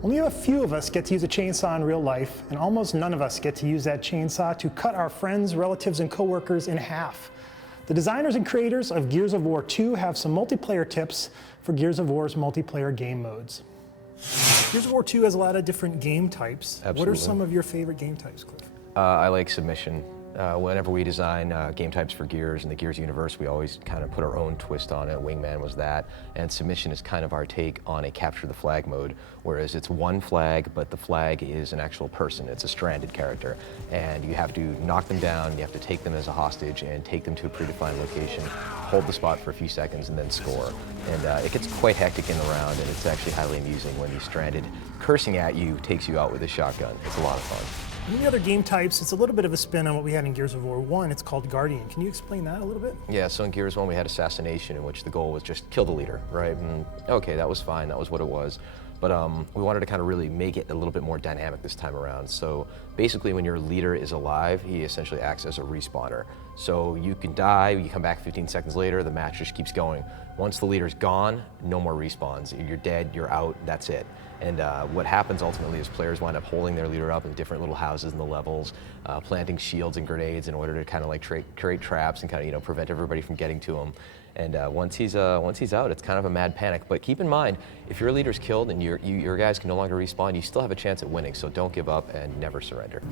Only a few of us get to use a chainsaw in real life, and almost none of us get to use that chainsaw to cut our friends, relatives, and coworkers in half. The designers and creators of Gears of War 2 have some multiplayer tips for Gears of War's multiplayer game modes. Gears of War 2 has a lot of different game types. Absolutely. What are some of your favorite game types, Cliff? I like submission. Whenever we design game types for Gears and the Gears universe, we always kind of put our own twist on it. Wingman was that, and submission is kind of our take on a capture the flag mode, whereas it's one flag, but the flag is an actual person. It's a stranded character, and you have to knock them down, you have to take them as a hostage and take them to a predefined location, hold the spot for a few seconds, and then score. And it gets quite hectic in the round, and it's actually highly amusing when the stranded cursing at you takes you out with a shotgun. It's a lot of fun. In the other game types, it's a little bit of a spin on what we had in Gears of War 1. It's called Guardian. Can you explain that a little bit? Yeah, so in Gears 1 we had Assassination, in which the goal was just kill the leader, right? And okay, that was fine, that was what it was. But we wanted to kind of really make it a little bit more dynamic this time around. So basically when your leader is alive, he essentially acts as a respawner. So you can die, you come back 15 seconds later, the match just keeps going. Once the leader's gone, no more respawns. You're dead, you're out, that's it. And what happens ultimately is players wind up holding their leader up in different little houses in the levels, planting shields and grenades in order to kind of like create traps and kind of prevent everybody from getting to him. And once he's out, it's kind of a mad panic. But keep in mind, if your leader's killed and your guys can no longer respawn, you still have a chance at winning. So don't give up and never surrender.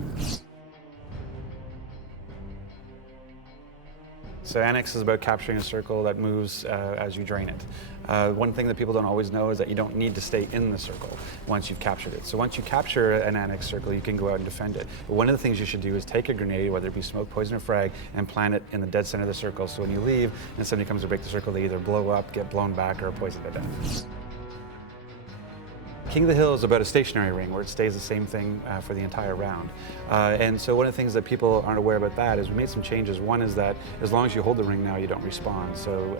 So Annex is about capturing a circle that moves as you drain it. One thing that people don't always know is that you don't need to stay in the circle once you've captured it. So once you capture an Annex circle, you can go out and defend it. But one of the things you should do is take a grenade, whether it be smoke, poison, or frag, and plant it in the dead center of the circle. So when you leave and somebody comes to break the circle, they either blow up, get blown back, or poison to death. King of the Hill is about a stationary ring where it stays the same thing for the entire round. And so one of the things that people aren't aware about that is we made some changes. One is that as long as you hold the ring now, you don't respawn. So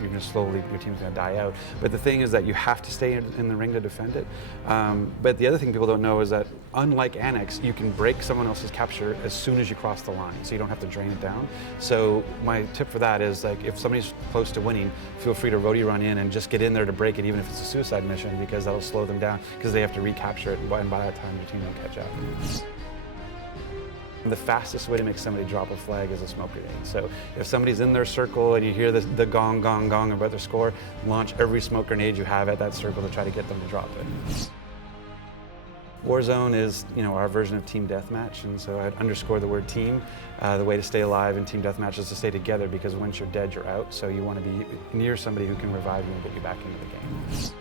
you're going to slowly, your team's going to die out. But the thing is that you have to stay in the ring to defend it. But the other thing people don't know is that unlike Annex, you can break someone else's capture as soon as you cross the line. So you don't have to drain it down. So my tip for that is, like, if somebody's close to winning, feel free to roadie run in and just get in there to break it, even if it's a suicide mission, because that'll slow them down because they have to recapture it, and by that time your team will catch up. The fastest way to make somebody drop a flag is a smoke grenade. So if somebody's in their circle and you hear the gong, gong, gong about their score, launch every smoke grenade you have at that circle to try to get them to drop it. Warzone is, our version of team deathmatch, and so I'd underscore the word team. The way to stay alive in team deathmatch is to stay together, because once you're dead, you're out. So you want to be near somebody who can revive you and get you back into the game.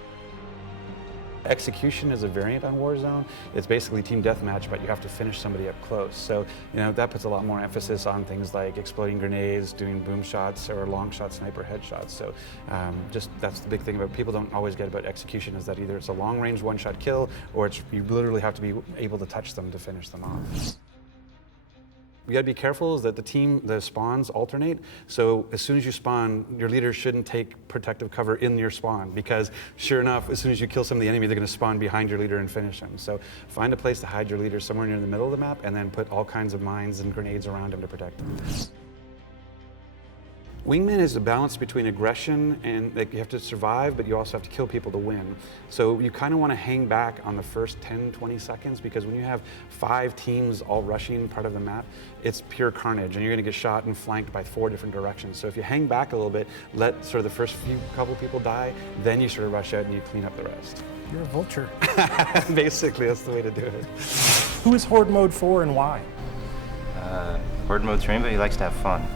Execution is a variant on Warzone. It's basically team deathmatch, but you have to finish somebody up close. So, that puts a lot more emphasis on things like exploding grenades, doing boom shots, or long shot sniper headshots. So, that's the big thing about people don't always get about execution, is that either it's a long range one shot kill, or you literally have to be able to touch them to finish them off. You gotta be careful is that the spawns alternate. So as soon as you spawn, your leader shouldn't take protective cover in your spawn, because sure enough, as soon as you kill some of the enemy, they're gonna spawn behind your leader and finish him. So find a place to hide your leader somewhere near the middle of the map, and then put all kinds of mines and grenades around him to protect him. Wingman is a balance between aggression and you have to survive, but you also have to kill people to win. So you kind of want to hang back on the first 10, 20 seconds, because when you have 5 teams all rushing part of the map, it's pure carnage, and you're going to get shot and flanked by 4 different directions. So if you hang back a little bit, let sort of the first couple people die, then you sort of rush out and you clean up the rest. You're a vulture. Basically, that's the way to do it. Who is Horde Mode for and why? Horde Mode's for anybody who likes to have fun.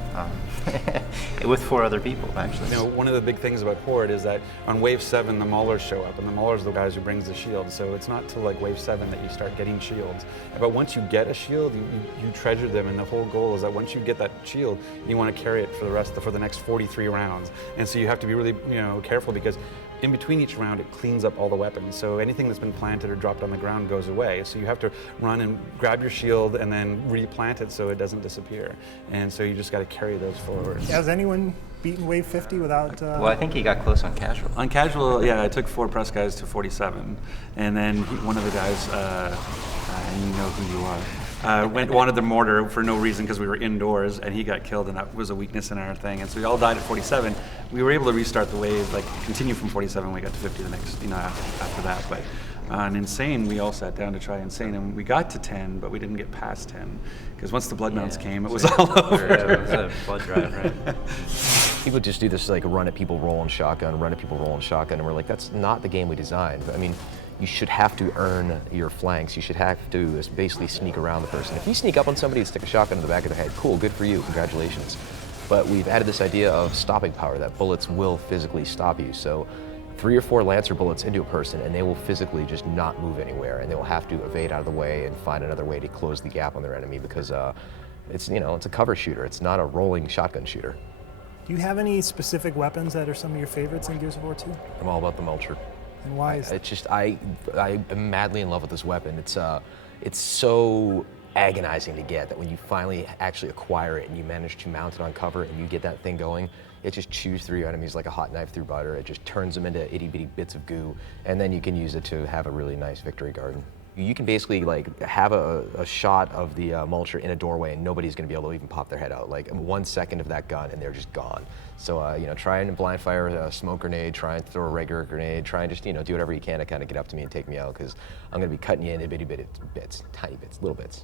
With 4 other people, actually. One of the big things about Horde is that on Wave 7, the Maulers show up, and the Maulers are the guys who brings the shield. So it's not till like Wave 7 that you start getting shields. But once you get a shield, you treasure them, and the whole goal is that once you get that shield, you want to carry it for the next 43 rounds. And so you have to be really careful, because in between each round, it cleans up all the weapons. So anything that's been planted or dropped on the ground goes away. So you have to run and grab your shield and then replant it so it doesn't disappear. And so you just got to carry those forward. Has anyone beaten Wave 50 without... Well, I think he got close on casual. On casual, yeah, I took 4 press guys to 47. And then one of the guys, and you know who you are, wanted the mortar for no reason, because we were indoors, and he got killed, and that was a weakness in our thing. And so we all died at 47. We were able to restart the wave, continue from 47 when we got to 50 the next, after that. But On Insane, we all sat down to try Insane, and we got to 10, but we didn't get past 10. Because once the blood mounts came, it was all over. Yeah, it was a blood drive, right? People just do this like run at people rolling shotgun, run at people rolling shotgun, and we're like, that's not the game we designed. I mean, you should have to earn your flanks. You should have to basically sneak around the person. If you sneak up on somebody and stick a shotgun in the back of the head, cool, good for you, congratulations. But we've added this idea of stopping power, that bullets will physically stop you. So 3 or 4 Lancer bullets into a person and they will physically just not move anywhere, and they will have to evade out of the way and find another way to close the gap on their enemy, because it's, you know, it's a cover shooter. It's not a rolling shotgun shooter. Do you have any specific weapons that are some of your favorites in Gears of War 2? I'm all about the Melcher. And why is that? It's just, I am madly in love with this weapon. It's so agonizing to get that when you finally actually acquire it and you manage to mount it on cover and you get that thing going, it just chews through your enemies like a hot knife through butter. It just turns them into itty bitty bits of goo, and then you can use it to have a really nice victory garden. You can basically like have a shot of the Mulcher in a doorway and nobody's going to be able to even pop their head out. Like 1 second of that gun and they're just gone. So you know, try and blind fire a smoke grenade, try and throw a regular grenade, try and just, you know, do whatever you can to kind of get up to me and take me out, because I'm going to be cutting you into bitty bits, tiny bits, little bits.